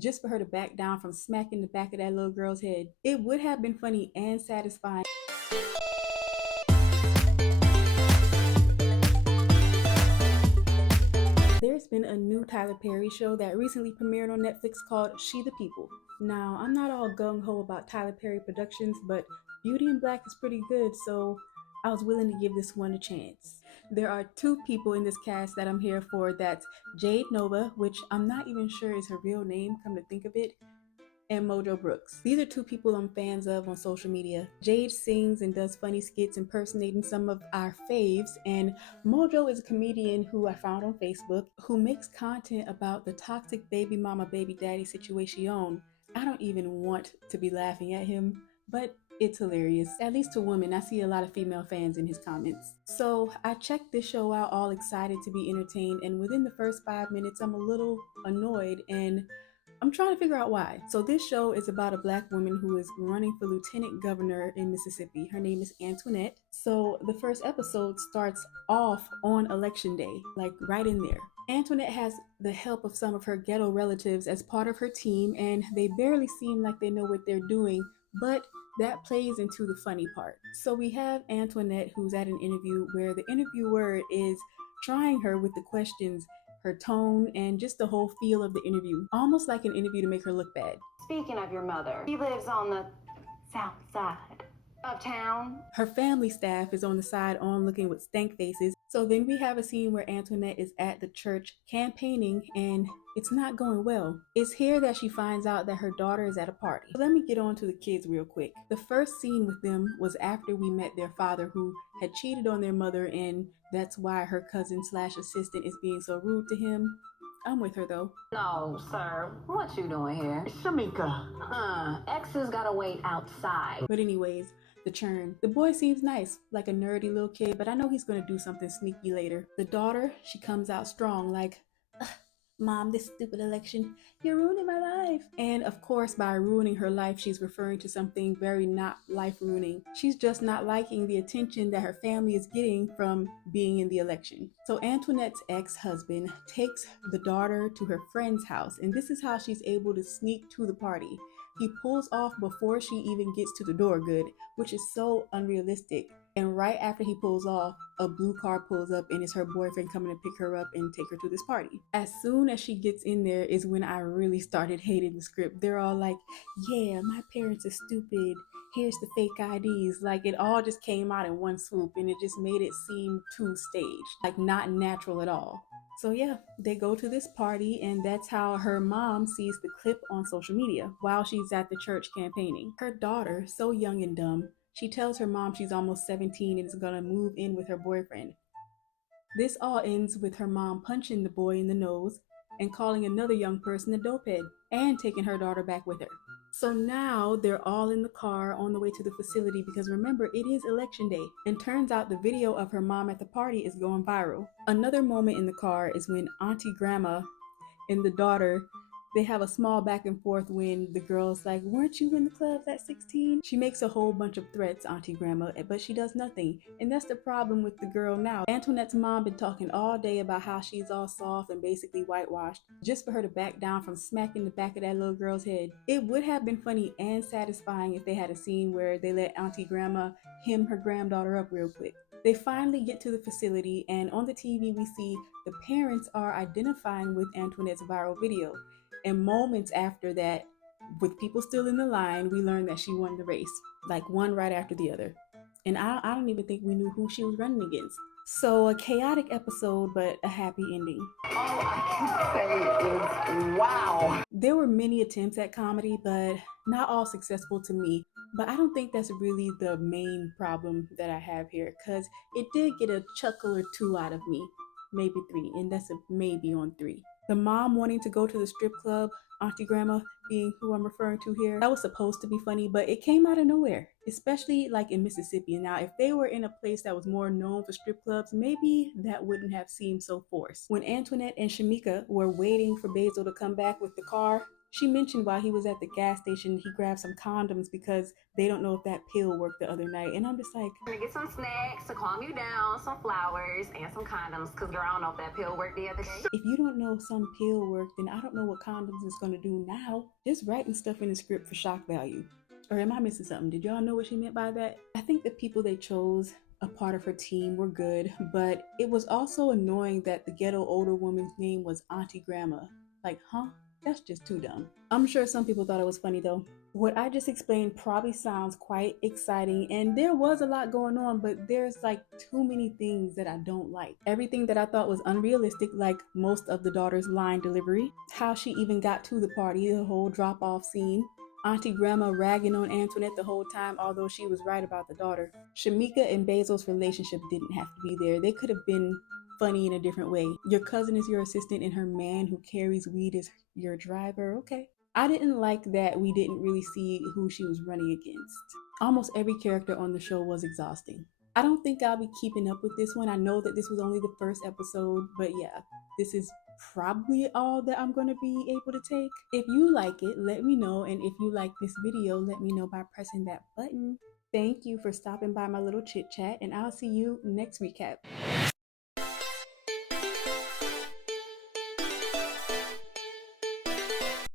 just for her to back down from smacking the back of that little girl's head. It would have been funny and satisfying. There's been a new Tyler Perry show that recently premiered on Netflix called She the People. Now, I'm not all gung-ho about Tyler Perry Productions, but Beauty in Black is pretty good, so I was willing to give this one a chance. There are two people in this cast that I'm here for. That's Jade Nova, which I'm not even sure is her real name, come to think of it, and Mojo Brooks. These are two people I'm fans of on social media. Jade sings and does funny skits impersonating some of our faves, and Mojo is a comedian who I found on Facebook who makes content about the toxic baby mama baby daddy situation. I don't even want to be laughing at him, but it's hilarious. At least to women, I see a lot of female fans in his comments. So I checked this show out all excited to be entertained, and within the first 5 minutes I'm a little annoyed and I'm trying to figure out why. So this show is about a black woman who is running for lieutenant governor in Mississippi. Her name is Antoinette. So the first episode starts off on election day, like right in there. Antoinette has the help of some of her ghetto relatives as part of her team, and they barely seem like they know what they're doing, but that plays into the funny part. So we have Antoinette who's at an interview where the interviewer is trying her with the questions, her tone, and just the whole feel of the interview. Almost like an interview to make her look bad. Speaking of your mother, she lives on the south side of town. Her family staff is on the side on looking with stank faces. So then we have a scene where Antoinette is at the church campaigning and it's not going well. It's here that she finds out that her daughter is at a party. So let me get on to the kids real quick. The first scene with them was after we met their father who had cheated on their mother, and that's why her cousin slash assistant is being so rude to him. I'm with her though. No, sir. What you doing here? Shamika. Ex's gotta wait outside. But anyways, the churn. The boy seems nice, like a nerdy little kid, but I know he's gonna do something sneaky later. The daughter, she comes out strong like, Mom, this stupid election, you're ruining my life. And of course, by ruining her life, she's referring to something very not life ruining. She's just not liking the attention that her family is getting from being in the election. So Antoinette's ex-husband takes the daughter to her friend's house, and this is how she's able to sneak to the party. He pulls off before she even gets to the door good, which is so unrealistic. And right after he pulls off, a blue car pulls up and it's her boyfriend coming to pick her up and take her to this party. As soon as she gets in there is when I really started hating the script. They're all like, yeah, my parents are stupid. Here's the fake IDs. Like, it all just came out in one swoop and it just made it seem too staged, like not natural at all. So yeah, they go to this party, and that's how her mom sees the clip on social media while she's at the church campaigning. Her daughter, so young and dumb, she tells her mom she's almost 17 and is gonna move in with her boyfriend. This all ends with her mom punching the boy in the nose and calling another young person a dopehead and taking her daughter back with her. So now they're all in the car on the way to the facility because remember, it is election day, and turns out the video of her mom at the party is going viral. Another moment in the car is when Auntie Grandma and the daughter, they have a small back and forth when the girl's like, weren't you in the clubs at 16? She makes a whole bunch of threats, Auntie Grandma, but she does nothing. And that's the problem with the girl now. Antoinette's mom been talking all day about how she's all soft and basically whitewashed, just for her to back down from smacking the back of that little girl's head. It would have been funny and satisfying if they had a scene where they let Auntie Grandma hem her granddaughter up real quick. They finally get to the facility, and on the TV we see the parents are identifying with Antoinette's viral video. And moments after that, with people still in the line, we learn that she won the race, like one right after the other. And I don't even think we knew who she was running against. So a chaotic episode, but a happy ending. All I can say is wow. There were many attempts at comedy, but not all successful to me. But I don't think that's really the main problem that I have here, because it did get a chuckle or two out of me, maybe three, and that's a maybe on 3. The mom wanting to go to the strip club, Auntie Grandma being who I'm referring to here, that was supposed to be funny, but it came out of nowhere, especially like in Mississippi. Now, if they were in a place that was more known for strip clubs, maybe that wouldn't have seemed so forced. When Antoinette and Shamika were waiting for Basil to come back with the car, She mentioned while he was at the gas station, he grabbed some condoms because they don't know if that pill worked the other night. And I'm just like, I'm gonna get some snacks to calm you down, some flowers, and some condoms, because girl, I don't know if that pill worked the other day. if you don't know some pill worked, then I don't know what condoms is going to do now. Just writing stuff in the script for shock value. Or am I missing something? Did y'all know what she meant by that? I think the people they chose a part of her team were good, but it was also annoying that the ghetto older woman's name was Auntie Grandma. Like, huh? That's just too dumb. I'm sure some people thought it was funny though. What I just explained probably sounds quite exciting, and there was a lot going on, but there's like too many things that I don't like. Everything that I thought was unrealistic, like most of the daughter's line delivery, how she even got to the party, the whole drop-off scene, Auntie Grandma ragging on Antoinette the whole time, although she was right about the daughter. Shamika and Basil's relationship didn't have to be there. They could have been funny in a different way. Your cousin is your assistant and her man who carries weed is your driver. Okay. I didn't like that we didn't really see who she was running against. Almost every character on the show was exhausting. I don't think I'll be keeping up with this one. I know that this was only the first episode, but yeah, this is probably all that I'm going to be able to take. If you like it, let me know. And if you like this video, let me know by pressing that button. Thank you for stopping by my little chit chat, and I'll see you next recap.